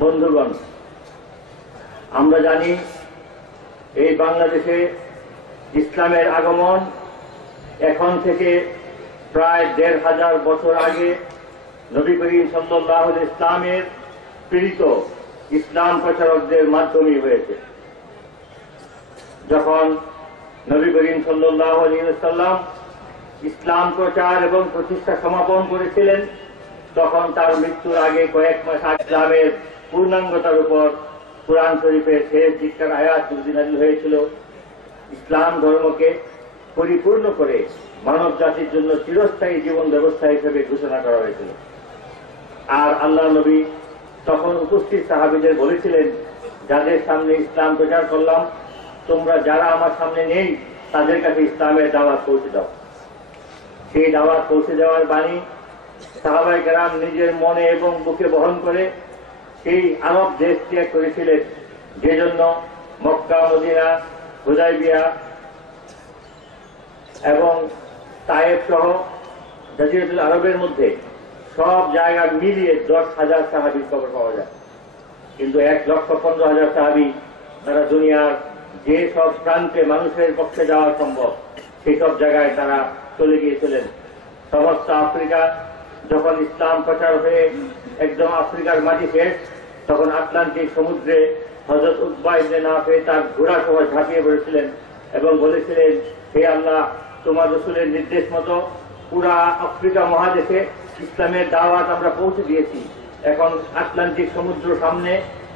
বন্ধুগণ, আমরা জানি এই বাংলাদেশে ইসলামের আগমন এখন থেকে প্রায় ১৫০০ বছর আগে নবী করিম সাল্লাল্লাহু আলাইহি ইসলামের প্রেরিত ইসলাম প্রচারকদের মাধ্যমে হয়েছে। যখন নবী করিম সাল্লাল্লাহু আলাইহি ওয়াসাল্লাম ইসলাম প্রচার এবং প্রতিষ্ঠা সমাপন করেছিলেন, তখন তার মৃত্যুর আগে কয়েক মাস ইসলামের পূর্ণাঙ্গতার উপর কুরআন শরীফের শেষ দিককার আয়াত নাযিল হয়েছিল। ইসলাম ধর্মকে পরিপূর্ণ করে মানব জাতির জন্য চিরস্থায়ী জীবন ব্যবস্থা হিসেবে ঘোষণা করা হয়েছিল। আর আল্লাহ নবী তখন উপস্থিত সাহাবীদের বলেছিলেন, যাদের সামনে ইসলাম প্রচার করলাম, তোমরা যারা আমার সামনে নেই তাদের কাছে ইসলামের দাওয়াত পৌঁছে দাও। সেই দাওয়াত পৌঁছে দেওয়ার বাণী সাহাবায়ে কেরাম নিজের মনে এবং বুকে বহন করে সেই আরব দেশ ত্যাগ করেছিলেন, যে জন্য মক্কা, মদিনা, হুদায়বিয়া এবং তায়েফ সহ জাজিরাতুল আরবের মধ্যে সব জায়গা মিলিয়ে ১০,০০০ সাহাবীর খবর পাওয়া যায়। কিন্তু ১,১৫,০০০ সাহাবী তারা দুনিয়ার যে সব প্রান্তে মানুষের পক্ষে যাওয়া সম্ভব সেই সব জায়গায় তারা চলে গিয়েছিলেন। সমস্ত আফ্রিকা যখন ইসলাম প্রচার হয়ে একদম আফ্রিকার মাটি শেষ, তখন আটলান্টিক সমুদ্রে হযরত উকবা ইবনে নাফে তার ঘোড়া সহ ঝাঁপিয়ে পড়েছিলেন এবং বলেছিলেন, হে আল্লাহ, তোমার রাসূলের নির্দেশ মতো পুরা আফ্রিকা মহাদেশে ইসলামের দাওয়াত আমরা পৌঁছে দিয়েছি। এখন আটলান্টিক সমুদ্র সামনে,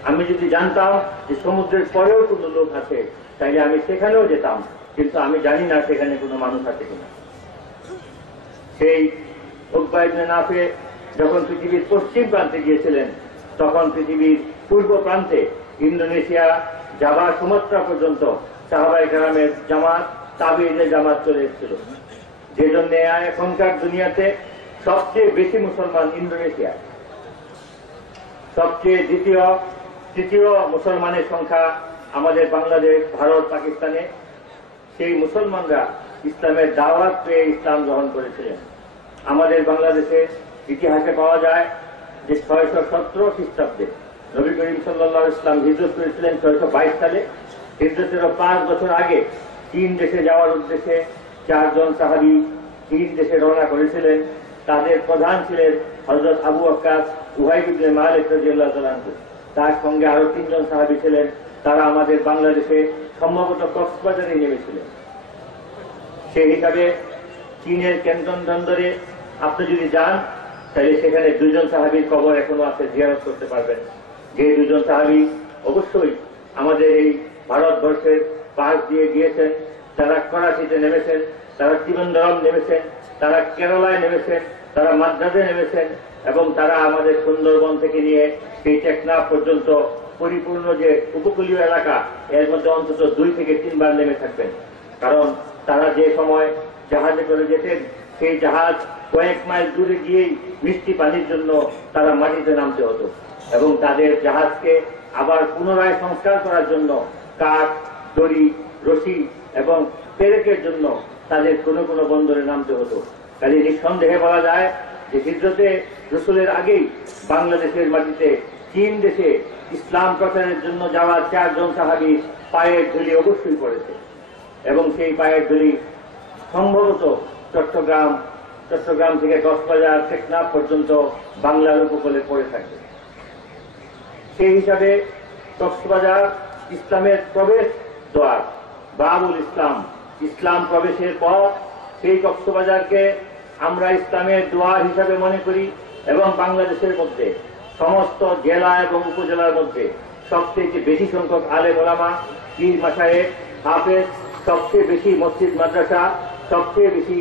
আমি যদি জানতাম যে সমুদ্রের পরেও কোনো লোক আছে তাইলে আমি সেখানেও যেতাম, কিন্তু আমি জানি না সেখানে কোনো মানুষ আছে কিনা। সেই উকবা ইবনে নাফে যখন পৃথিবীর পশ্চিম প্রান্তে গিয়েছিলেন, তখন পৃথিবীর পূর্ব প্রান্তে ইন্দোনেশিয়া, জাভা, সুমাত্রা পর্যন্ত সাহাবায়ে কেরামের জামাত, তাবেঈদের জামাত চলে এসেছিল। যে জন্য এখনকার দুনিয়াতে সবচেয়ে বেশি মুসলমান ইন্দোনেশিয়া, সবচেয়ে তৃতীয় মুসলমানের সংখ্যা আমাদের বাংলাদেশ, ভারত, পাকিস্তানে। সেই মুসলমানরা ইসলামের দাওয়াত পেয়ে ইসলাম গ্রহণ করেছিলেন। আমাদের বাংলাদেশে ইতিহাসে পাওয়া যায় যে ৬১৭ খ্রিস্টাব্দে নবী করিম সাল্লাল্লাহু আলাইহি ওয়াসাল্লাম হিজরত করেছিলেন ৬২২ সালে। হিজরতের ৫ বছর আগে চীন দেশে যাওয়ার উদ্দেশ্যে ৪ জন সাহাবী চীন দেশে রওনা করেছিলেন। তাদের প্রধান ছিলেন হযরত আবু ওয়াক্কাস উহাইব ইবনে মালিক রাদিয়াল্লাহু তাআলা আনহু। তার সঙ্গে আরো ৩ জন সাহাবী ছিলেন, তারা আমাদের বাংলাদেশে সম্ভবত কক্সবাজারে নেমেছিলেন। সেই হিসাবে চীনের ক্যান্টন বন্দরে আপনি যদি যান, তাহলে সেখানে ২ জন সাহাবীর কবর এখনো আছে, জিয়ারত করতে পারবেন। যে ২ জন সাহাবী অবশ্যই আমাদের এই ভারতবর্ষের পাশ দিয়ে গিয়েছেন। তারা করাচিতে নেমেছেন, তারা ত্রিভুবনম নেমেছেন, তারা কেরালায় নেমেছেন, তারা মাদ্রাজে নেমেছেন এবং তারা আমাদের সুন্দরবন থেকে নিয়ে সেই টেকনাফ পর্যন্ত পরিপূর্ণ যে উপকূলীয় এলাকা, এর মধ্যে অন্তত ২ থেকে ৩ বার নেমে থাকবেন। কারণ তারা যে সময় জাহাজে করে যেতেন, সেই জাহাজ কয়েক মাইল দূরে গিয়েই মিষ্টি পানির জন্য তারা মাটিতে নামতে হতো এবং তাদের জাহাজকে আবার পুনরায় সংস্কার করার জন্য কাঠ, দড়ি, রশি এবং পেরেকের জন্য তাদের কোনো কোনো বন্দরে নামতে হতো। কাজে নিঃসন্দেহে বলা যায় যে হিজরতে রাসূলের আগেই বাংলাদেশের মাটিতে চীন দেশে ইসলাম প্রচারের জন্য যাওয়া ৪ জন সাহাবী পায়ের ধুলি অবশ্যই পড়েছে এবং সেই পায়ের ধুলি সম্ভবত চট্টগ্রাম থেকে কক্সবাজার, টেকনাফ পর্যন্ত বাংলার উপকূলে পড়ে থাকে। সেই হিসাবে কক্সবাজার ইসলামের প্রবেশ দ্বার, বাবুল ইসলাম, ইসলাম প্রবেশের পথ। সেই কক্সবাজারকে আমরা ইসলামের দুয়ার হিসাবে মনে করি এবং বাংলাদেশের মধ্যে সমস্ত জেলা এবং উপজেলার মধ্যে সবচেয়ে বেশি সংখ্যক আলেম ওলামা, পীর মাশায়েখ, হাফেজ, সবচেয়ে বেশি মসজিদ মাদ্রাসা, সবচেয়ে বেশি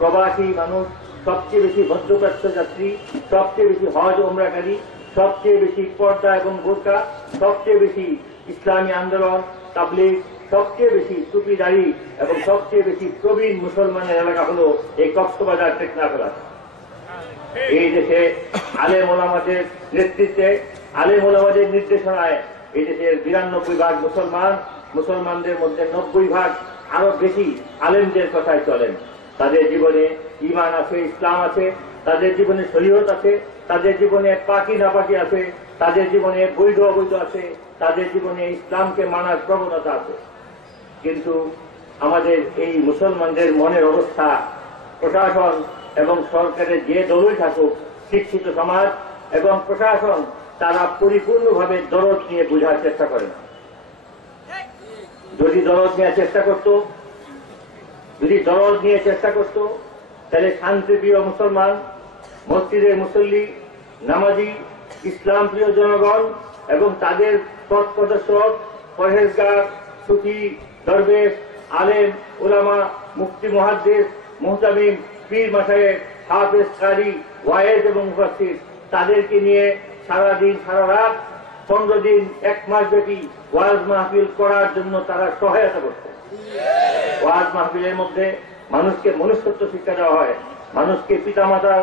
প্রবাসী মানুষ, সবচেয়ে বেশি মধ্যপ্রাচ্য যাত্রী, সবচেয়ে বেশি হজ ওমরাকারী, সবচেয়ে বেশি পর্দা এবং বোরকা, সবচেয়ে বেশি ইসলামী আন্দোলন, তাবলীগ, সবচেয়ে বেশি টুপি দাড়ি এবং সবচেয়ে বেশি প্রবীণ মুসলমানের এলাকা হলো এই কক্সবাজার, টেকনাফ এলাকা। এই দেশে আলেম ওলামাদের নেতৃত্বে, আলেম ওলামাদের নির্দেশনায় এই দেশের ৯২% মুসলমান, মুসলমানদের মধ্যে ৯০% আরো বেশি আলেমদের কথায় চলেন। তাদের জীবনে ঈমান আছে, ইসলাম আছে, তাদের জীবনে শরীয়ত আছে, তাদের জীবনে পাকি নাপাকি আছে, তাদের জীবনে বৈধ অবৈধ আছে, তাদের জীবনে ইসলামকে মানার প্রবণতা আছে। কিন্তু আমাদের এই মুসলমানদের মনের অবস্থা, প্রশাসন এবং সরকারের যে দলই থাকুক, শিক্ষিত সমাজ এবং প্রশাসন তারা পরিপূর্ণভাবে দরদ নিয়ে বোঝার চেষ্টা করে না। যদি দরদ নেওয়ার চেষ্টা করত, তাহলে শান্তিপ্রিয় মুসলমান, মসজিদের মুসল্লি, নামাজি, ইসলাম প্রিয় জনগণ এবং তাদের পথ প্রদর্শক, পরহেজগার, সুফি, দরবেশ, আলেম, উলামা, মুফতি, মুহাদ্দিস, মুহতামিম, পীর মাশায়েখ, হাফেজ, কারি, ওয়াইজ এবং মুফাসসির তাদেরকে নিয়ে সারাদিন সারা রাত 15 দিন 1 মাস ব্যাপী ওয়াজ মাহফিল করার জন্য তারা সহায়তা করছে। ওয়াজ মাহফিলের মধ্যে মানুষকে মনুষ্যত্ব শিক্ষা দেওয়া হয়, মানুষকে পিতামাতার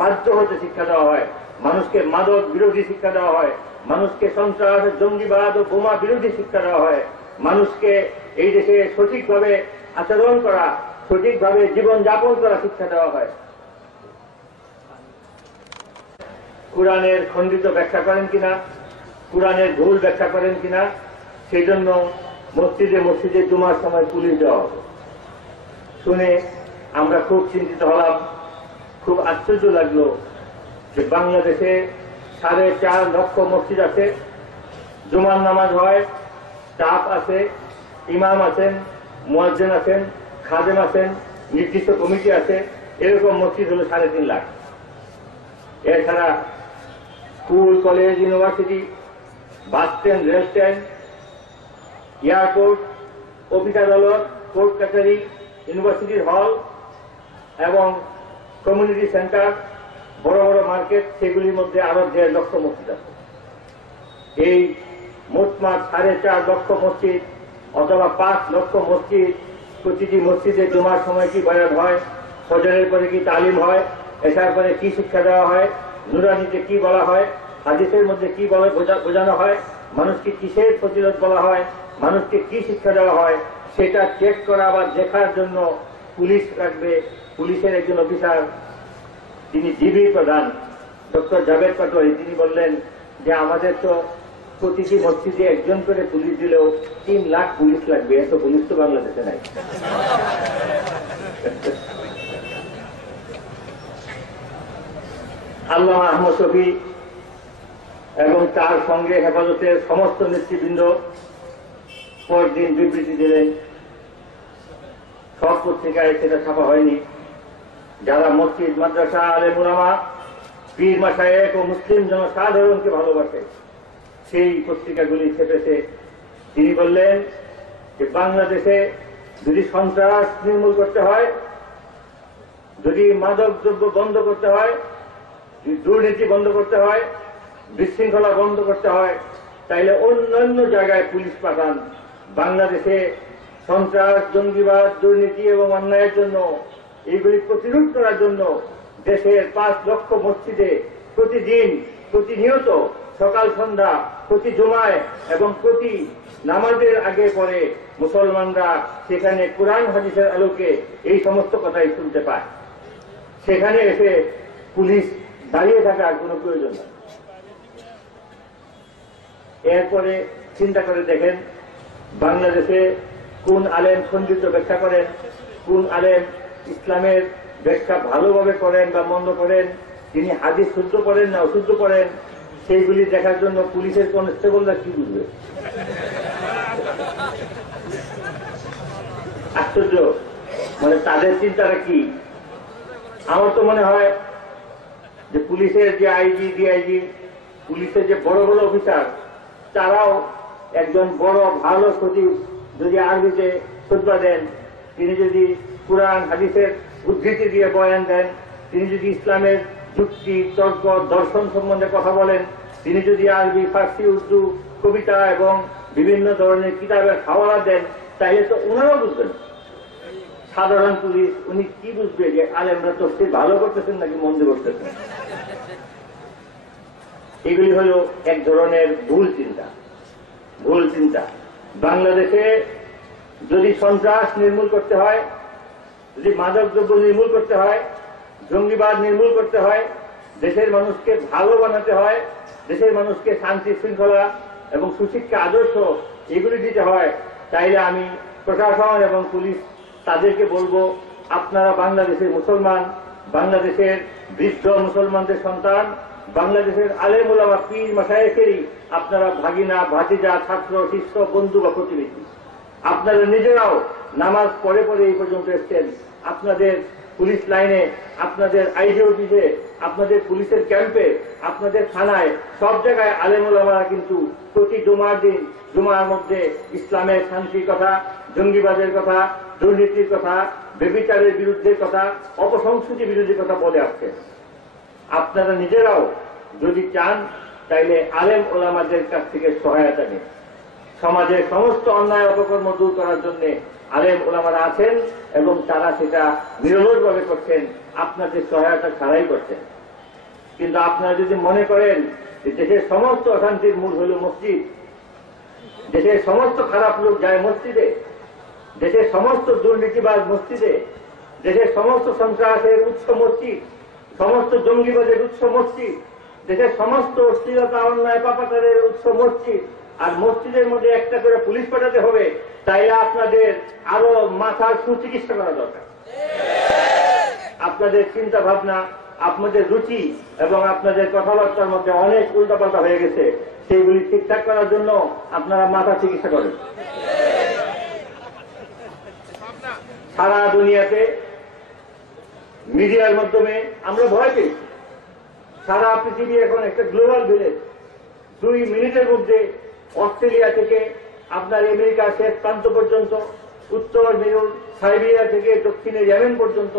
বাধ্য হতে শিক্ষা দেওয়া হয়, মানুষকে মাদক বিরোধী শিক্ষা দেওয়া হয়, মানুষকে সন্ত্রাস, জঙ্গিবাদ ও বোমা বিরোধী শিক্ষা দেওয়া হয়, মানুষকে এই দেশে সঠিকভাবে আচরণ করা, সঠিকভাবে জীবন যাপন করা শিক্ষা দেওয়া হয়। কোরআনের খণ্ডিত ব্যাখ্যা করেন কিনা, কোরআনের ভুল ব্যাখ্যা করেন কিনা, সেই জন্য মসজিদে জুমার সময় পুলিশ দেওয়া হবে। শুনে আমরা খুব চিন্তিত হলাম, খুব আশ্চর্য লাগলো যে বাংলাদেশে 4.5 লক্ষ মসজিদ আছে, জুমার নামাজ হয়, স্টাফ আছে, ইমাম আছেন, মুয়াজ্জিন আছেন, খাদেম আছেন, নির্দিষ্ট কমিটি আছে, এরকম মসজিদ হলো 3.5 লাখ। এছাড়া school, college, university, bus stand, rail stand, airport, office আদালত, কোর্ট কাছারি, ইউনিভার্সিটির হল এবং কমিউনিটি সেন্টার, বড় বড় মার্কেট, সেগুলির মধ্যে আরো 1.5 লক্ষ মসজিদ আছে। এই মোটমাট 4.5 লক্ষ মসজিদ অথবা 5 লক্ষ মসজিদ, প্রতিটি মসজিদে জুমার সময় কি বয়ান হয়, ফজরের পরে কি তালিম হয়, এশার পরে কি শিক্ষা দেওয়া হয়, নুরানিতে কি বলা হয়, হাদিসের মধ্যে কি বোঝানো হয়, মানুষকে কিসের ফজিলত বলা হয়, মানুষকে কি শিক্ষা দেওয়া হয়, সেটা চেক করা বা দেখার জন্য পুলিশ রাখবে। পুলিশের একজন অফিসার, তিনি ডিবি প্রধান ডক্টর জাভেদ পাটোয়ারি, তিনি বললেন যে আমাদের তো প্রতিটি মসজিদে একজন করে পুলিশ দিলেও 3 লাখ পুলিশ লাগবে, এত পুলিশ তো বাংলাদেশে নাই। আল্লামা আহমদ শফী এবং তার সঙ্গে হেফাজতের সমস্ত নেতৃবৃন্দ পরদিন বিবৃতি দিলেন। সব পত্রিকায় সেটা ছাপা হয়নি। যারা মসজিদ, মাদ্রাসা, আলেম উলামা, পীর মাশায়েখ ও মুসলিম জনসাধারণকে ভালোবাসে, সেই পত্রিকাগুলি ছেপেছে। তিনি বললেন যে বাংলাদেশে যদি সন্ত্রাস নির্মূল করতে হয়, যদি মাদক দ্রব্য বন্ধ করতে হয়, যদি দুর্নীতি বন্ধ করতে হয়, বিশৃঙ্খলা বন্ধ করতে হয়, তাইলে অন্যান্য জায়গায় পুলিশ পাঠান। বাংলাদেশে সন্ত্রাস, জঙ্গিবাদ, দুর্নীতি এবং অন্যায়ের জন্য, এইগুলি প্রতিরোধ করার জন্য দেশের 5 লক্ষ মসজিদে প্রতিদিন, প্রতিনিয়ত, সকাল সন্ধ্যা, প্রতি জুমায় এবং প্রতি নামাজের আগে পরে মুসলমানরা সেখানে কোরআন হাদিসের আলোকে এই সমস্ত কথাই শুনতে পায়। সেখানে এসে পুলিশ দাঁড়িয়ে থাকার কোনো প্রয়োজন নেই। এরপরে চিন্তা করে দেখেন বাংলাদেশে কোন আলেম খণ্ডিত ব্যাখ্যা করেন, কোন আলেম ইসলামের ব্যাখ্যা ভালোভাবে করেন বা মন্দ করেন, তিনি হাদিস শুদ্ধ করেন না অশুদ্ধ করেন, সেইগুলি দেখার জন্য পুলিশের কনস্টেবলরা কি বুঝবে? আশ্চর্য, মানে তাদের চিন্তাটা কি? আমার তো মনে হয় যে পুলিশের যে আইজি, ডিআইজি, পুলিশের যে বড় বড় অফিসার, তারাও একজন বড় ভালো খতিব যদি আরবিতে খুতবা দেন, তিনি যদি কুরআন হাদিসের উদ্ধৃতি দিয়ে বয়ান দেন, তিনি যদি ইসলামের যুক্তি, তর্ক, দর্শন সম্বন্ধে কথা বলেন, তিনি যদি আরবি, ফার্সি, উর্দু, কবিতা এবং বিভিন্ন ধরনের কিতাবের হাওয়ালা দেন, তাইলে তো ওনারাও বুঝবেন। সাধারণ পুলিশ উনি কি বুঝবে যে আলেমরা তফসির ভালো করতেছেন নাকি মন্দ করতেছেন? এগুলি হল এক ধরনের ভুল চিন্তা। বাংলাদেশে যদি সন্ত্রাস নির্মূল করতে হয়, যদি মাদক দ্রব্য নির্মূল করতে হয়, জঙ্গিবাদ নির্মূল করতে হয়, দেশের মানুষকে ভালো বানাতে হয়, দেশের মানুষকে শান্তি শৃঙ্খলা এবং সুশিক্ষা আদর্শ এগুলি দিতে হয়, তাইলে আমি প্রশাসন এবং পুলিশ তাদেরকে বলবো, আপনারা বাংলাদেশের মুসলমান, বাংলাদেশের বৃদ্ধ মুসলমানদের সন্তান, বাংলাদেশের আলেম ওলামা পীর মাশায়েখেরই আপনারা ভাগিনা, ভাতিজা, ছাত্র, শিষ্য, বন্ধু বা প্রতিনিধি। আপনারা নিজেরাও নামাজ পড়ে পড়ে এই পর্যন্ত এসছেন। আপনাদের পুলিশ লাইনে, আপনাদের আইডি অফিসে, আপনাদের পুলিশের ক্যাম্পে, আপনাদের থানায়, সব জায়গায় আলেম ওলামারা কিন্তু প্রতি জুমার দিন জুমার মধ্যে ইসলামের শান্তির কথা, জঙ্গিবাদের কথা, দুর্নীতির কথা, ব্যভিচারের বিরুদ্ধে কথা, অপসংস্কৃতি বিরোধী কথা বলে আসছেন। আপনারা নিজেরাও যদি চান তাইলে আলেম ওলামাদের কাছ থেকে সহায়তা নিন। সমাজের সমস্ত অন্যায় অপকর্ম দূর করার জন্য আলেম ওলামারা আছেন এবং তারা সেটা নিরলসভাবে করছেন, আপনাদের সহায়তা ছাড়াই করছেন। কিন্তু আপনারা যদি মনে করেন যে দেশের সমস্ত অশান্তির মূল হল মসজিদ, দেশের সমস্ত খারাপ লোক যায় মসজিদে, দেশের সমস্ত দুর্নীতিবাজ মসজিদে, দেশের সমস্ত সন্ত্রাসের উৎস মসজিদ, সমস্ত জঙ্গিবাদের উৎস মসজিদ, দেশের সমস্ত অশ্লীলতা অন্যায় পাপাচারের উৎস মসজিদ, আর মসজিদের মধ্যে একটা করে পুলিশ পাঠাতে হবে, তাইলে আপনাদের আরো মাথার সুচিকিৎসা করা দরকার। আপনাদের চিন্তা ভাবনা, আপনাদের রুচি এবং আপনাদের কথাবার্তার মধ্যে অনেক উল্টাপাল্টা হয়ে গেছে, সেইগুলি ঠিকঠাক করার জন্য আপনারা মাথা চিকিৎসা করেন। সারা দুনিয়াতে মিডিয়ার মাধ্যমে আমরা ভয় পেয়েছি। সারা পৃথিবী এখন একটা গ্লোবাল ভিলেজ। 2 মিনিটের মধ্যে অস্ট্রেলিয়া থেকে আপনার আমেরিকা শেষ প্রান্ত পর্যন্ত, উত্তর মেরুর সাইবেরিয়া থেকে দক্ষিণে ইয়েমেন পর্যন্ত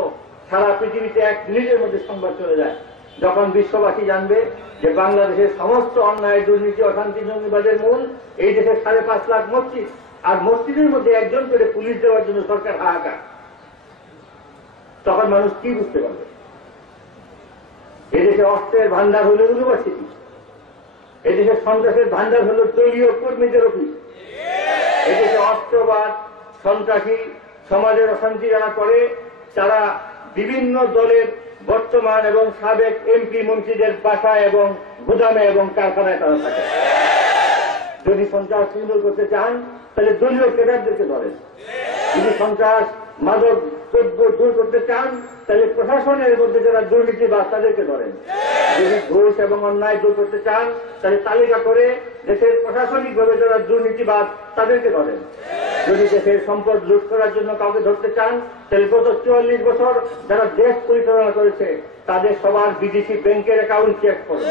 সারা পৃথিবীতে 1 মিনিটের মধ্যে সংবাদ চলে যায়। যখন বিশ্ববাসী জানবে যে বাংলাদেশের সমস্ত অন্যায়, দুর্নীতি, অশান্তি, জঙ্গিবাদের মূল এই দেশের 5.5 লাখ মসজিদ, আর মসজিদের মধ্যে একজন করে পুলিশ দেওয়ার জন্য সরকার হাহাকার, তখন মানুষ কি বুঝতে পারবে? এদেশে অস্ত্রের ভান্ডার হল ইউনিভার্সিটি, এদেশের সন্ত্রাসের ভান্ডার হল দলীয় কর্মীদের অফিস, এদেশে অস্ত্রবাদ, সন্ত্রাসী, সমাজের অশান্তি যারা করে তারা বিভিন্ন দলের বর্তমান এবং সাবেক এমপি মন্ত্রীদের বাসায় এবং গুদামে এবং কারখানায় তারা থাকে। যদি সন্ত্রাস নির্মূল করতে চান তাহলে দলীয় ক্যাডারদেরকে ধরেন। যদি সন্ত্রাস, মাদক দ্রব্য দূর করতে চান তাহলে প্রশাসনের মধ্যে যারা দুর্নীতিবাজ তাদেরকে ধরেন। যদি ঘুষ এবং অন্যায় দূর করতে চান তাহলে তালিকা করে দেশের প্রশাসনিকভাবে যারা দুর্নীতিবাজ তাদেরকে ধরেন। যদি দেশের সম্পদ লুট করার জন্য কাউকে ধরতে চান তাহলে গত 44 বছর যারা দেশ পরিচালনা করেছে তাদের সবার বিদেশি ব্যাংকের অ্যাকাউন্ট চেক করুন,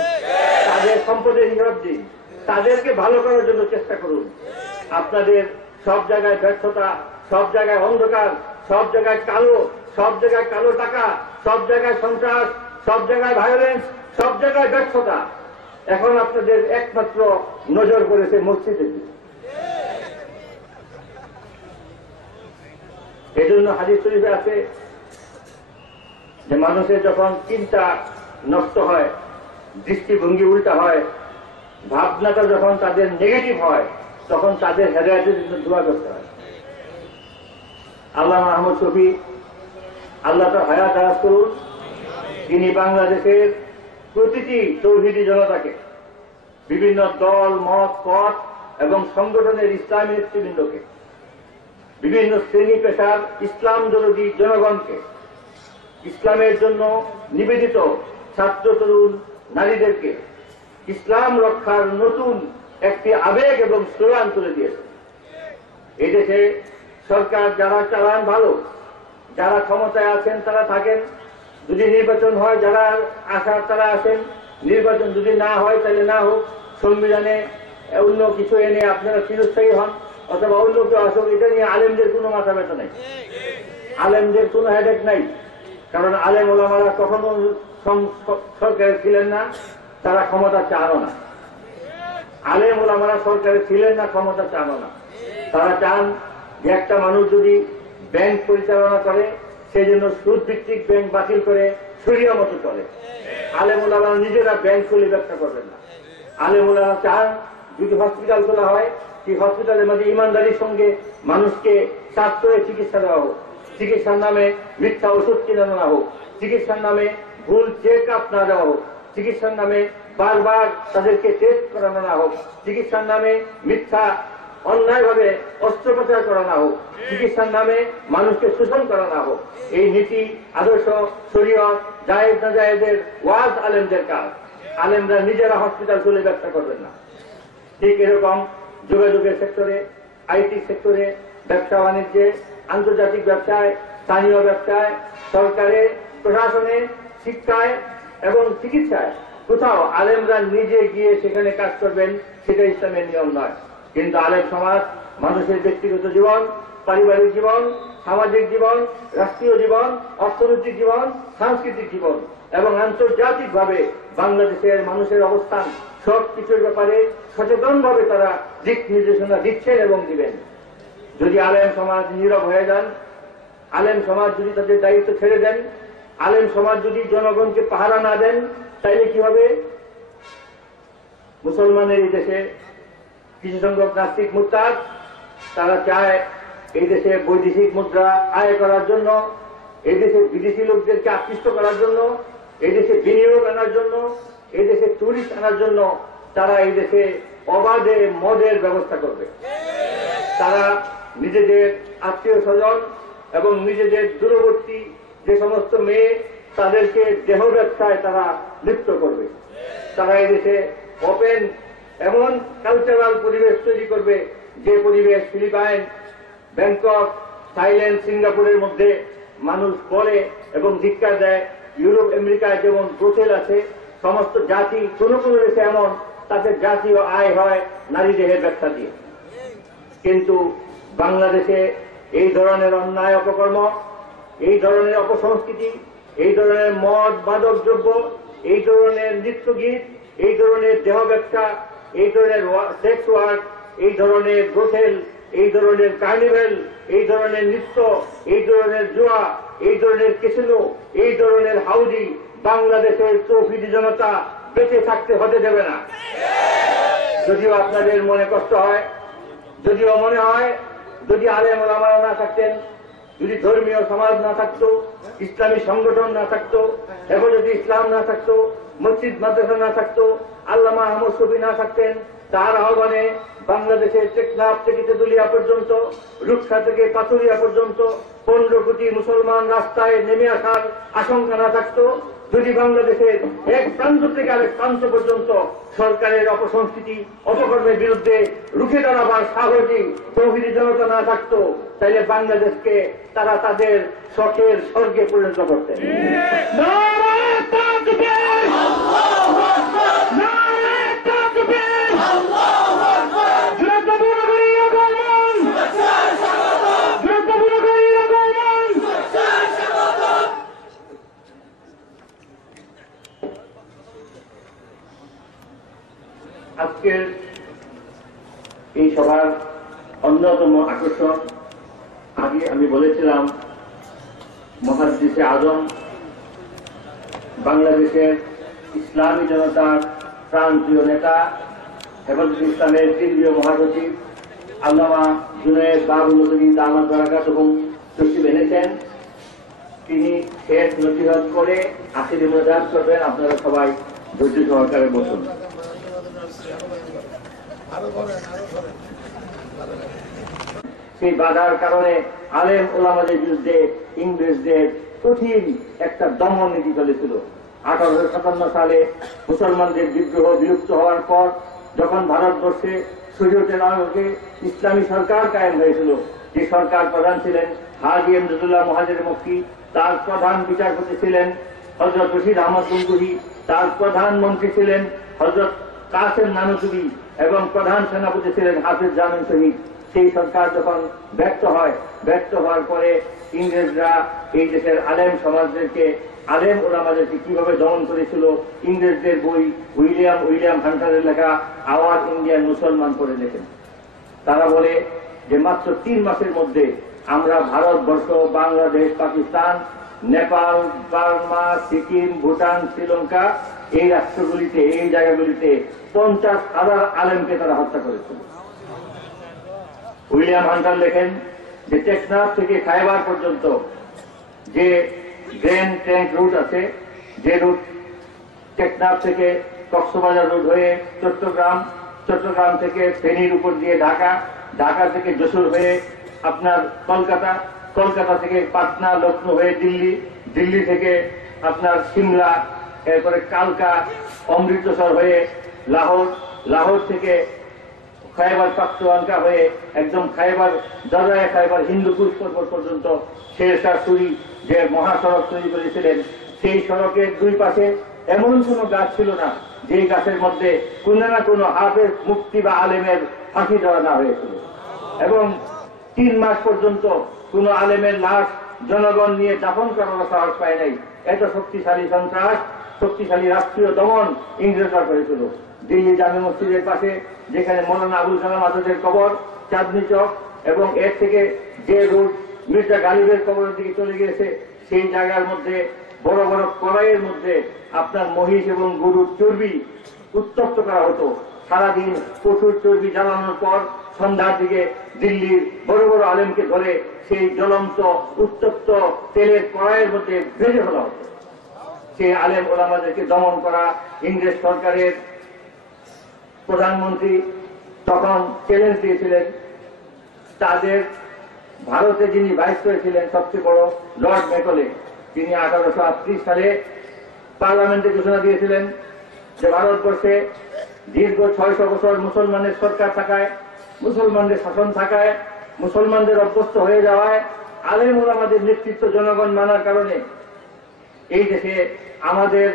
তাদের সম্পদের হিসাব দিন, তাদেরকে ভালো করার জন্য চেষ্টা করুন। আপনাদের সব জায়গায় ব্যর্থতা, সব জায়গায় অন্ধকার, সব জায়গায় কালো, সব জায়গায় কালো টাকা, সব জায়গায় সন্ত্রাস, সব জায়গায় ভায়োলেন্স, সব জায়গায় ব্যর্থতা। এখন আপনাদের একমাত্র নজর করেছে মসজিদের দিকে। এজন্য হাদিস শরীফে আছে যে মানুষের যখন চিন্তা নষ্ট হয়, দৃষ্টিভঙ্গি উল্টা হয়, ভাবনাটা যখন তাদের নেগেটিভ হয়, তখন তাদের হেদায়েতের জন্য দোয়া করতে হয়। আল্লামা আহমদ শফী, আল্লাহ তার হায়াত দারাজ করুন, তিনি বাংলাদেশের প্রতিটি তৌহিদি জনতাকে, বিভিন্ন দল, মত, পথ এবং সংগঠনের ইসলামী নেতৃবৃন্দকে, বিভিন্ন শ্রেণী পেশার ইসলাম বিরোধী জনগণকে, ইসলামের জন্য নিবেদিত ছাত্র, তরুণ, নারীদেরকে ইসলাম রক্ষার নতুন একটি আবেগ এবং স্লোগান তুলে দিয়েছে। এদেশে সরকার যারা চালান ভালো, যারা ক্ষমতায় আছেন তারা থাকেন, যদি নির্বাচন হয় যারা আসার তারা আসেন, নির্বাচন যদি না হয় তাহলে না হোক, সংবিধানে অন্য কিছু এনে আপনারা চিরস্থায়ী হন অথবা অন্য কেউ আসুক, এটা নিয়ে আলেমদের কোনো মাথা ব্যথা নাই, আলেমদের কোনো হেডেক নাই। কারণ আলেম ওলামারা কখনো সরকারে ছিলেন না, তারা ক্ষমতা চানও না। আলেম ওলামারা সরকারে ছিলেন না, ক্ষমতা চানও না। তারা চান যে একটা মানুষ যদি ব্যাংক পরিচালনা করে সেই জন্য সুদ ভিত্তিক ব্যাংক বাতিল করে শরিয়া মতো চলে। আলেম ওলামারা নিজেরা ব্যাংক খুলে ব্যবসা করবেন না। আলেম ওলামারা চান যদি হসপিটাল খোলা হয় সেই হসপিটালের মধ্যে ইমানদারির সঙ্গে মানুষকে স্বাস্থ্যের চিকিৎসা দেওয়া হোক, চিকিৎসার নামে মিথ্যা ওষুধ কিনে না হোক, চিকিৎসার নামে ভুল চেক আপ না দেওয়া হোক, চিকিৎসার নামে বারবার তাদেরকে টেস্ট করানো না হোক, চিকিৎসার নামে মিথ্যা অন্যায়ভাবে অস্ত্রোপচার করা না হোক, চিকিৎসার নামে মানুষকে শোষণ করা না হোক। এই নীতি আদর্শ শরীয়ত জায়েজ না জায়েজের ওয়াজ আলেমদের কাজ। আলেমরা নিজেরা হসপিটাল চলে ব্যবসা করবেন না। ঠিক এরকম যোগাযোগের সেক্টরে, আইটি সেক্টরে, ব্যবসা বাণিজ্যে, আন্তর্জাতিক ব্যবসায়, স্থানীয় ব্যবসায়, সরকারে, প্রশাসনে, শিক্ষায় এবং চিকিৎসায় কোথাও আলেমরা নিজে গিয়ে সেখানে কাজ করবেন, সেটা ইসলামের নিয়ম নয়। কিন্তু আলেম সমাজ মানুষের ব্যক্তিগত জীবন, পারিবারিক জীবন, সামাজিক জীবন, রাষ্ট্রীয় জীবন, অর্থনৈতিক জীবন, সাংস্কৃতিক জীবন এবং আন্তর্জাতিকভাবে বাংলাদেশের মানুষের অবস্থান সব কিছুর ব্যাপারে সচেতনভাবে তারা দিক নির্দেশনা দিচ্ছেন এবং দিবেন। যদি আলেম সমাজ নীরব হয়ে যান, আলেম সমাজ যদি তাদের দায়িত্ব ছেড়ে দেন, আলেম সমাজ যদি জনগণকে পাহারা না দেন, তাইলে কি হবে? মুসলমানের এই দেশে কিছু সংখ্যক নাস্তিক মুরতাদ তারা চায় এই দেশে বৈদেশিক মুদ্রা আয় করার জন্য, এই দেশে বিদেশি লোকদেরকে আকৃষ্ট করার জন্য, এই দেশে বিনিয়োগ আনার জন্য, এই দেশে টুরিস্ট আনার জন্য তারা এই দেশে অবাধে মদের ব্যবস্থা করবে। তারা নিজেদের আত্মীয় স্বজন এবং নিজেদের দূরবর্তী যে সমস্ত মেয়ে তাদেরকে দেহ ব্যবসায় তারা লিপ্ত করবে। তারা এই দেশে ওপেন এমন কালচারাল পরিবেশ তৈরি করবে যে পরিবেশ ফিলিপাইন, ব্যাংকক, থাইল্যান্ড, সিঙ্গাপুরের মধ্যে মানুষ করে এবং ধিক্কার দেয়। ইউরোপ আমেরিকায় যেমন ব্রুসেল আছে, সমস্ত জাতি কোন কোন দেশে এমন তাদের জাতীয় আয় হয় নারী দেহের ব্যবসা দিয়ে। কিন্তু বাংলাদেশে এই ধরনের অন্যায় অপকর্ম, এই ধরনের অপসংস্কৃতি, এই ধরনের মদ মাদক দ্রব্য, এই ধরনের নৃত্যগীত, এই ধরনের দেহ ব্যবসা, এই ধরনের সেক্স ওয়ার্ক, এই ধরনের ব্রুসেল, এই ধরনের কার্নিভেল, এই ধরনের নৃত্য, এই ধরনের জুয়া, এই ধরনের ক্যাসিনো, এই ধরনের হাউজি বাংলাদেশের তৌহিদি জনতা বেঁচে থাকতে হতে দেবে না। যদিও আপনাদের মনে কষ্ট হয়, যদিও মনে হয় যদি আলেম ওলামারা না থাকতেন, যদি ধর্মীয় সমাজ না থাকতো, ইসলামী সংগঠন না থাকতো, হেফাজতে ইসলাম না থাকতো, মসজিদ মাদ্রাসা না থাকতো, আল্লামা আহমদ শফি না থাকতেন, তার আহ্বানে বাংলাদেশের টেকনাফ থেকে তেতুলিয়া পর্যন্ত, রূপসা থেকে পাথুরিয়া পর্যন্ত 15 কোটি মুসলমান রাস্তায় নেমে আসার আশঙ্কা না থাকতো, যদি বাংলাদেশের এক প্রান্ত থেকে আরেক প্রান্ত পর্যন্ত সরকারের অপসংস্কৃতি অপকর্মের বিরুদ্ধে রুখে দাঁড়াবার সাহসী তৌহিদি জনতা না থাকতো, তাইলে বাংলাদেশকে তারা তাদের শখের স্বর্গে পরিণত করতেন। আজকের এই সভার অন্যতম আকর্ষণ, আগে আমি বলেছিলাম, মুহাদ্দিসে আজম, বাংলাদেশের ইসলামী জনতার প্রান্তীয় নেতা, হেফাজতে ইসলামের কেন্দ্রীয় মহাসচিব আল্লামা জুনায়েদ বাবুল নদী দামাত বারাকাতুহুম তশরিফ এনেছেন। তিনি শেষ নসিহত করে আখিরি মোনাজাত করবেন। আপনারা সবাই ধৈর্য সহকারে বসুন। সেই বাধার কারণে আলেম ওলামাদের বিরুদ্ধে ইংরেজদের কঠিন একটা দমন নীতি চলেছিল। 1857 সালে মুসলমানদের বিদ্রোহ বিলুপ্ত হওয়ার পর যখন ভারতবর্ষে শরীয়তের আলোকে ইসলামী সরকার কায়েম হয়েছিল, যে সরকার প্রধান ছিলেন হাজী এমদাদুল্লাহ মুহাজির মক্কি, তার প্রধান বিচারপতি ছিলেন হযরত রশিদ আহমদ গঙ্গুহি, তার প্রধানমন্ত্রী ছিলেন হযরত কাসেম নানুতুবি এবং প্রধান সেনাপতি ছিলেন হাফিজ জামিন শহীদ। সেই সরকার যখন ব্যর্থ হওয়ার পরে ইংরেজরা এই দেশের আলেম সমাজদেরকে, আলেম ওলামাদেরকে কিভাবে দমন করেছিল, ইংরেজদের বই উইলিয়াম হান্টারের লেখা আওয়ার ইন্ডিয়ান মুসলমান করে লেখেন। তারা বলে যে মাত্র 3 মাসের মধ্যে আমরা ভারতবর্ষ, বাংলাদেশ, পাকিস্তান, নেপাল, বার্মা, সিকিম, ভুটান, শ্রীলঙ্কা এই রাষ্ট্রগুলিতে, এই জায়গাগুলিতে 50,000 আলেমকে তারা হত্যা করেছিল। উইলিয়াম হান্টার লেখেন যে টেকনাফ থেকে খায়বার পর্যন্ত যে গ্র্যান্ড ট্যাঙ্ক রুট আছে, যে রুট টেকনাফ থেকে কক্সবাজার রুট হয়ে চট্টগ্রাম, চট্টগ্রাম থেকে ফেনীর উপর দিয়ে ঢাকা, ঢাকা থেকে যশোর হয়ে আপনার কলকাতা, কলকাতা থেকে পাটনা লখনৌ হয়ে দিল্লি, দিল্লি থেকে আপনার সিমলা, এরপরে কালকা অমৃতসর হয়ে লাহোর, লাহোর থেকে খাইবার পাখতুনখোয়া হয়ে একদম খাইবার দরগায় খাইবার হিন্দুকুশ পর্বত পর্যন্ত শের শাহ সুরি যে মহাসড়ক তৈরি করেছিলেন, সেই সড়কের দুই পাশে এমন কোনো গাছ ছিল না যে গাছের মধ্যে কোনো না কোনো হাফেজ মুফতি বা আলেমের ফাঁসি দেওয়া না হয়েছিল। এবং 3 মাস পর্যন্ত কোন আলেমের লাশ জনগণ নিয়ে দাফন করার সাহস পায় নাই। এত শক্তিশালী সন্ত্রাস, শক্তিশালী রাষ্ট্রীয় দমন ইংরেজরা করেছিল। দিল্লি জামে মসজিদের পাশে যেখানে মৌলানা আবুল কালাম আজাদের কবর, চাঁদনি চক, এবং এর থেকে যে রোড মির্জা গালিবের কবরের দিকে চলে গিয়েছে, সেই জায়গার মধ্যে বড় বড় কড়াইয়ের মধ্যে আপনার মহিষ এবং গরুর চর্বি উত্তপ্ত করা হতো। সারাদিন পশুর চর্বি জ্বালানোর পর সন্ধ্যার দিকে দিল্লির বড় বড় আলেমকে ধরে সেই জ্বলন্ত উত্তপ্ত তেলের কড়াইয়ের মধ্যে ভেজে ফেলা হতো। সেই আলেম ওলামাদেরকে দমন করা ইংরেজ সরকারের প্রধানমন্ত্রী তখন চ্যালেঞ্জ দিয়েছিলেন। তাদের ভারতে যিনি ভাইসরয় ছিলেন সবচেয়ে বড় লর্ড ম্যাকলে, তিনি 1838 সালে পার্লামেন্টে ঘোষণা দিয়েছিলেন যে ভারতবর্ষে দীর্ঘ 600 বছর মুসলমানের সরকার থাকায়, মুসলমানদের শাসন থাকায়, মুসলমানদের অভ্যস্ত হয়ে যাওয়ায়, আলেম ওলামাদের নেতৃত্ব জনগণ মানার কারণে এই দেশে আমাদের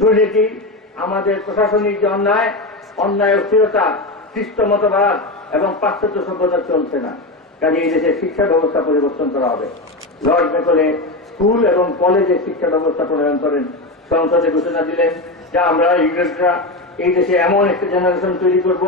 দুর্নীতি, আমাদের প্রশাসনিক যে অন্যায়, অন্যায় অস্থিরতা, খ্রিস্ট মতবাদ এবং পাশ্চাত্য সভ্যতা চলছে না। কাজে এই দেশের শিক্ষা ব্যবস্থা পরিবর্তন করা হবে। লর্ড ম্যাকলে স্কুল এবং কলেজে শিক্ষা ব্যবস্থা প্রণয়ন করেন, সংসদে ঘোষণা দিলেন যে আমরা ইংরেজরা এই দেশে এমন একটা জেনারেশন তৈরি করব,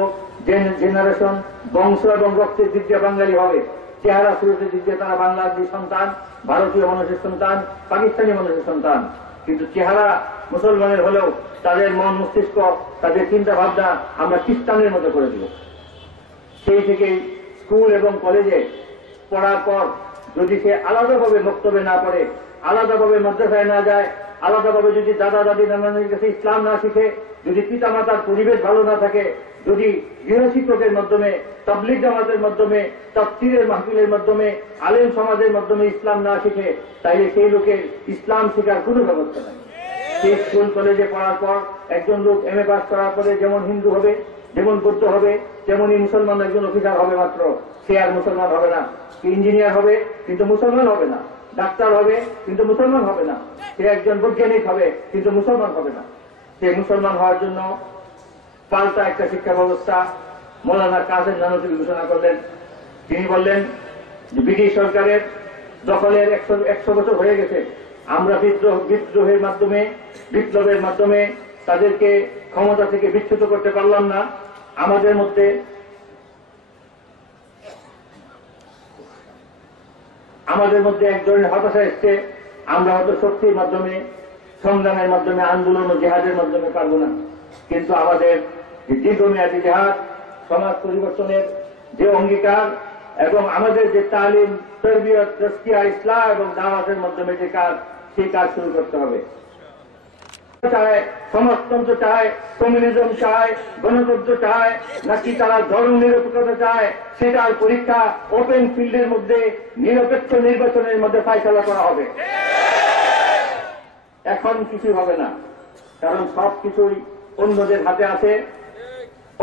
যে জেনারেশন বংশ এবং রক্তের দিক দিয়ে বাঙালি হবে, চেহারা সুরতের দিক দিয়ে তারা বাংলাদেশী সন্তান, ভারতীয় মানুষের সন্তান, পাকিস্তানি মানুষের সন্তান, কিন্তু চেহারা মুসলমানের হলেও তাদের মন মস্তিষ্ক, তাদের চিন্তা ভাবনা আমরা খ্রিস্টানের মতো করে দিব। সেই থেকেই স্কুল এবং কলেজে পড়ার পর যদি সে আলাদাভাবে বক্তব্যে না পড়ে, আলাদাভাবে মাদ্রাসায় না যায়, আলাদাভাবে যদি দাদা দাদি নানাদের কাছে ইসলাম না শিখে, যদি পিতা মাতার পরিবেশ ভালো না থাকে, যদি গৃহশিক্ষকের মাধ্যমে, তাবলিগ জামাতের মাধ্যমে, তাফসীরের মাহফিলের মাধ্যমে, আলেম সমাজের মাধ্যমে ইসলাম না শিখে, তাইলে সেই লোকের ইসলাম শেখার কোনো ব্যবস্থা নাই। সেই স্কুল কলেজে পড়ার পর একজন লোক MA পাস করার পরে যেমন হিন্দু হবে, যেমন বৌদ্ধ হবে, তেমনি মুসলমান একজন অফিসার হবে, মাত্র সে আর মুসলমান হবে না। ইঞ্জিনিয়ার হবে কিন্তু মুসলমান হবে না, ডাক্তার হবে কিন্তু মুসলমান হবে না, সে একজন বৈজ্ঞানিক হবে কিন্তু মুসলমান হবে না। সে মুসলমান হওয়ার জন্য পাল্টা একটা শিক্ষা ব্যবস্থা মৌলানা কাসেম নানতুবি ঘোষণা করলেন। তিনি বললেন যে ব্রিটিশ সরকারের দখলের 100 বছর হয়ে গেছে, আমরা বিদ্রোহের মাধ্যমে, বিপ্লবের মাধ্যমে তাদেরকে ক্ষমতা থেকে বিচ্যুত করতে পারলাম না। আমাদের মধ্যে এক ধরনের হতাশা এসছে, আমরা হয়তো শক্তির মাধ্যমে, সংগ্রামের মাধ্যমে, আন্দোলন ও জেহাদের মাধ্যমে পারবো না, কিন্তু আমাদের যে দীর্ঘমেয়াদী জেহাদ, সমাজ পরিবর্তনের যে অঙ্গীকার এবং আমাদের যে তালিম, তরবিয়ত, তাজকিয়া, ইসলাহ এবং দাওয়াতের মাধ্যমে যে কাজ, সেই কাজ শুরু করতে হবে। চায় সমাজতন্ত্র চায়, কমিউনিজম চায়, গণতন্ত্র চায়, নাকি তারা ধর্ম নিরপেক্ষতা চায়, সেটার পরীক্ষা ওপেন ফিল্ডের মধ্যে নিরপেক্ষ নির্বাচনের মধ্যে ফায়সালা করা হবে। এখন কিছু হবে না, কারণ সবকিছুই অন্যদের হাতে আছে,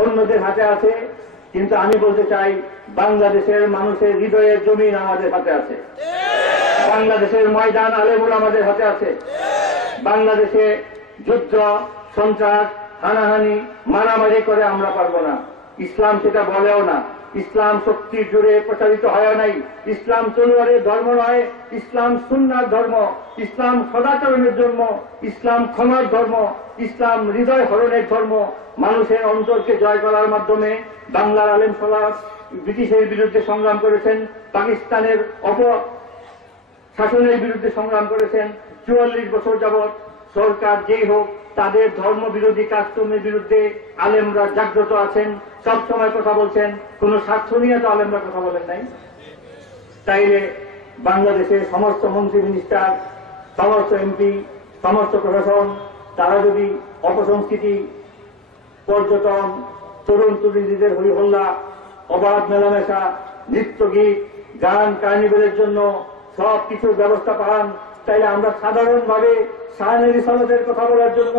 অন্যদের হাতে আছে। কিন্তু আমি বলতে চাই, বাংলাদেশের মানুষের হৃদয়ের জমিন আমাদের হাতে আছে, বাংলাদেশের ময়দান আলেমুল আমাদের হাতে আছে। বাংলাদেশে যুদ্ধ, সন্ত্রাস, হানাহানি, মারামারি করে আমরা পারবো না। ইসলাম সেটা বলেও না। ইসলাম শক্তির জোরে প্রচারিত হয় নাই। ইসলাম তলোয়ারের ধর্ম নয়, ইসলাম সুন্নাহর ধর্ম, ইসলাম সদাচরণের ধর্ম, ইসলাম ক্ষমার ধর্ম, ইসলাম হৃদয় হরণের ধর্ম। মানুষের অন্তরকে জয় করার মাধ্যমে বাংলার আলেম সমাজ ব্রিটিশের বিরুদ্ধে সংগ্রাম করেছেন, পাকিস্তানের শাসনের বিরুদ্ধে সংগ্রাম করেছেন। 44 বছর যাবৎ সরকার যেই হোক, তাদের ধর্ম বিরোধী কাজকর্মের বিরুদ্ধে আলেমরা জাগ্রত আছেন, সবসময় কথা বলছেন, কোন স্বার্থ নিয়ে তো আলেমরা কথা বলেন নাই। তাইলে বাংলাদেশের সমস্ত মন্ত্রী মিনিস্টার, সমস্ত এমপি, সমস্ত প্রশাসন তারা যদি অপসংস্কৃতি, পর্যটন, তরুণ তরুণীদের হরিহল্লা, অবাধ মেলামেশা, নৃত্য গীত, গান, কার্নিভেলের জন্য সব কিছুর ব্যবস্থা পান, তাইলে আমরা সাধারণভাবে শানের রিসালতের কথা বলার জন্য,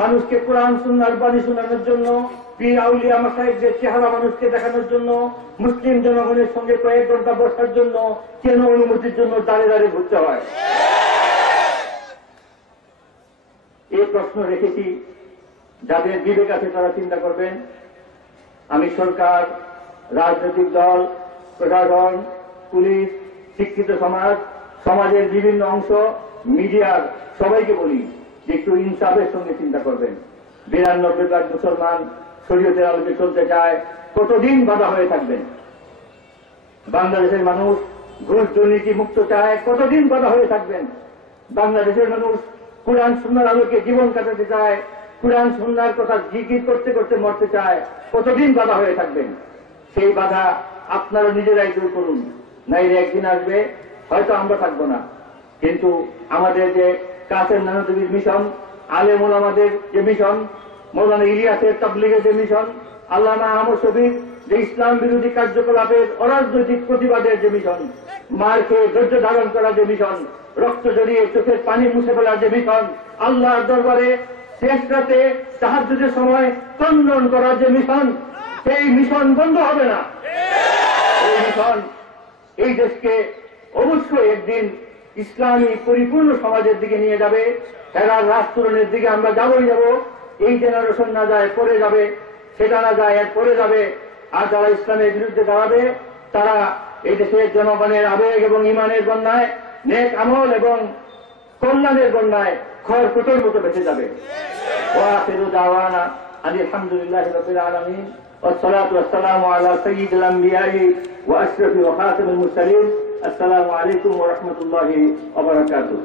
মানুষকে কোরআন সুন্নাহর বাণী শোনানোর জন্য, পীর আউলিয়া মাশায়েখদের চেহারা মানুষকে দেখানোর জন্য, মুসলিম জনগণের সঙ্গে কয়েক ঘন্টা বসার জন্য কেন অনুমতির জন্য দাঁড়িয়ে দাঁড়িয়ে ঘুরতে হয়? এই প্রশ্ন রেখেছি। যাদের বিবেক আছে তারা চিন্তা করবেন। আমি সরকার, রাজনৈতিক দল, প্রশাসন, পুলিশ, শিক্ষিত সমাজ, সমাজের বিভিন্ন অংশ, মিডিয়ার সবাইকে বলি যে একটু ইনসাফের সঙ্গে চিন্তা করবেন। 92 লাখ মুসলমান শরীয়তের আলোকে চলতে চায়, কতদিন বাধা হয়ে থাকবেন? বাংলাদেশের মানুষ ঘুষ দুর্নীতি মুক্ত চায়, কতদিন বাধা হয়ে থাকবেন? বাংলাদেশের মানুষ কুরআন সুন্নাহর আলোকে জীবন কাটাতে চায়, কুরআন সুন্নাহর কথা জিকির করতে করতে মরতে চায়, কতদিন বাধা হয়ে থাকবেন? সেই বাধা আপনারা নিজেরাই দূর করুন, নাইলে একদিন আসবে হয়তো আমরা থাকবো না, কিন্তু আমাদের যে কাসেম নানুতুবির মিশন, আলেম ওলামাদের যে মিশন, মৌলানা ইলিয়াসের তাবলীগের যে মিশন, আল্লামা আহমদ শফীর যে ইসলাম বিরোধী কার্যকলাপের অরাজনৈতিক প্রতিবাদের যে মিশন, মার খেয়ে ধৈর্য ধারণ করার যে মিশন, রক্ত জড়িয়ে চোখের পানি মুছে ফেলার যে মিশন, আল্লাহর দরবারে শেষ রাতে তাহাজ্জুদের সময় ক্রন্দন করার যে মিশন, সেই মিশন বন্ধ হবে না। এই মিশন এই দেশকে অবশ্যই একদিন ইসলামী পরিপূর্ণ সমাজের দিকে নিয়ে যাবে। খেলার রাষ্ট্রের দিকে আমরা যাবই যাব। এই জেনারেশন না যায় পরে যাবে, সেটা না যায় এর পরে যাবে। আর যারা ইসলামের বিরুদ্ধে দাঁড়াবে তারা এই দেশের জনগণের আবেগ এবং ইমানের বন্যায়, নেক আমল এবং কল্যাণের বন্যায় খড়কুটোর মতো বেঁচে যাবে। ওয়াখিরু দাওয়ানা আলহামদুলিল্লাহি রাব্বিল আলামিন والصلاة والسلام على سيد الأنبياء وأشرف وخاتم المرسلين. السلام عليكم ورحمة الله وبركاته.